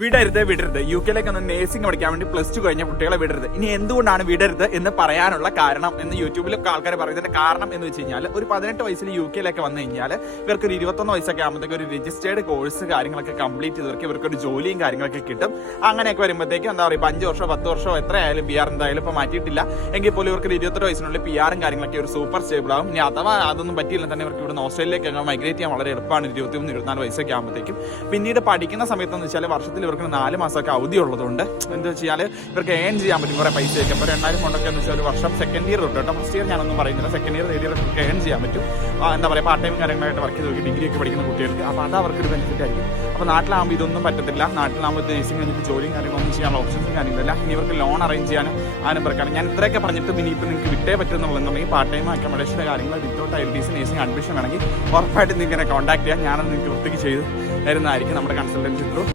വിടരുത് യു കെയിലേക്ക് ഒന്ന് നേഴ്സിംഗ് പഠിക്കാൻ വേണ്ടി +2 കഴിഞ്ഞ കുട്ടികളെ വിടരുത്. ഇനി എന്തുകൊണ്ടാണ് വിടരുത് എന്ന് പറയാനുള്ള കാരണം എന്ന് യൂട്യൂബിലൊക്കെ ആൾക്കാർ പറയുന്നതിന്റെ കാരണം എന്ന് വെച്ച് കഴിഞ്ഞാൽ ഒരു 18 വയസ്സിൽ യു കെയിലേക്ക് വന്നു കഴിഞ്ഞാൽ ഇവർക്ക് ഒരു 21 വയസ്സൊക്കെ ആകുമ്പോഴത്തേക്ക് ഒരു രജിസ്റ്റേർഡ് കോഴ്സ് കാര്യങ്ങളൊക്കെ കംപ്ലീറ്റ് ചെയ്തവർക്ക് ഇവർക്കൊരു ജോലിയും കാര്യങ്ങളൊക്കെ കിട്ടും. അങ്ങനെയൊക്കെ വരുമ്പോഴത്തേക്കും എന്താ പറയുക 5 വർഷമോ 10 വർഷമോ എത്രയായാലും PR എന്തായാലും ഇപ്പൊ മാറ്റിയിട്ടില്ല എങ്കിൽ പോലും ഇവർക്ക് 28 വയസ്സിനുള്ളിൽ PR കാര്യങ്ങളൊക്കെ ഒരു സൂപ്പർ സ്റ്റേബിൾ ആവും. ഇനി അഥവാ അതൊന്നും പറ്റിയില്ല തന്നെ ഇവർക്ക് ഇവിടെ ഓസ്ട്രേലിയയിലേക്ക് മൈഗ്രേറ്റ് ചെയ്യാൻ വളരെ എളുപ്പമാണ് 23-24 വയസ്സൊക്കെ ആകുമ്പോഴത്തേക്കും. പിന്നീട് പഠിക്കുന്ന സമയത്തെന്ന് വെച്ചാൽ വർഷത്തിൽ ഇവർക്ക് 4 മാസമൊക്കെ അവധി ഉള്ളതുകൊണ്ട് എന്താ വെച്ചാൽ ഇവർക്ക് ഏൺ ചെയ്യാൻ പറ്റും കുറേ പൈസയൊക്കെ. അപ്പോൾ 2000 കൊണ്ടൊക്കെ എന്ന് വെച്ചാൽ ഒരു വർഷം സെക്കൻഡ് ഇയർ തൊട്ട് കേട്ടോ, ഫസ്റ്റ് ഇയർ ഞാനൊന്നും പറയുന്നില്ല, സെക്കൻഡ് ഇയർ തേർഡ് ഇയർ ഒക്കെ ഏൺ ചെയ്യാൻ പറ്റും. എന്താ പറയുക പാർട്ട് ടൈം കാര്യങ്ങളായിട്ട് വർക്ക് ചെയ്ത് ഡിഗ്രി ഒക്കെ പഠിക്കുന്ന കുട്ടികൾക്ക്. അപ്പോൾ അത് അവർക്കൊരു ബെനിഫിറ്റ് ആയിരിക്കും. അപ്പോൾ നാട്ടിലാകുമ്പോൾ ഇതൊന്നും പറ്റത്തില്ല. നാട്ടിലാകുമ്പോൾ നേഴ്സിംഗ് കഴിഞ്ഞിട്ട് ജോലിയും കാര്യങ്ങളൊന്നും ചെയ്യാനുള്ള ഓപ്ഷൻസും കാര്യങ്ങളില്ല. ഇനി ഇവർക്ക് ലോൺ അറേഞ്ച് ചെയ്യാനും അതിനും പ്രകാരം ഞാൻ ഇത്രയൊക്കെ പറഞ്ഞിട്ട് ഇനിയിപ്പോൾ നിങ്ങൾക്ക് വിട്ടേ പറ്റുന്നുണ്ടെന്നുണ്ടെങ്കിൽ പാർട്ട് ടൈം അക്കോമഡേഷൻ്റെ കാര്യങ്ങൾ വിത്തൗട്ട് IELTS നേഴ്സിംഗ് അഡ്മിഷൻ വേണമെങ്കിൽ ഉറപ്പായിട്ട് നിങ്ങൾക്ക് എന്നെ കോൺടാക്ട് ചെയ്യാം. ഞാനത് നിങ്ങൾക്ക് വൃത്തിക്ക് ചെയ്ത് തരുന്നതായിരിക്കും നമ്മുടെ കൺസൾട്ടൻസി ത്രൂ.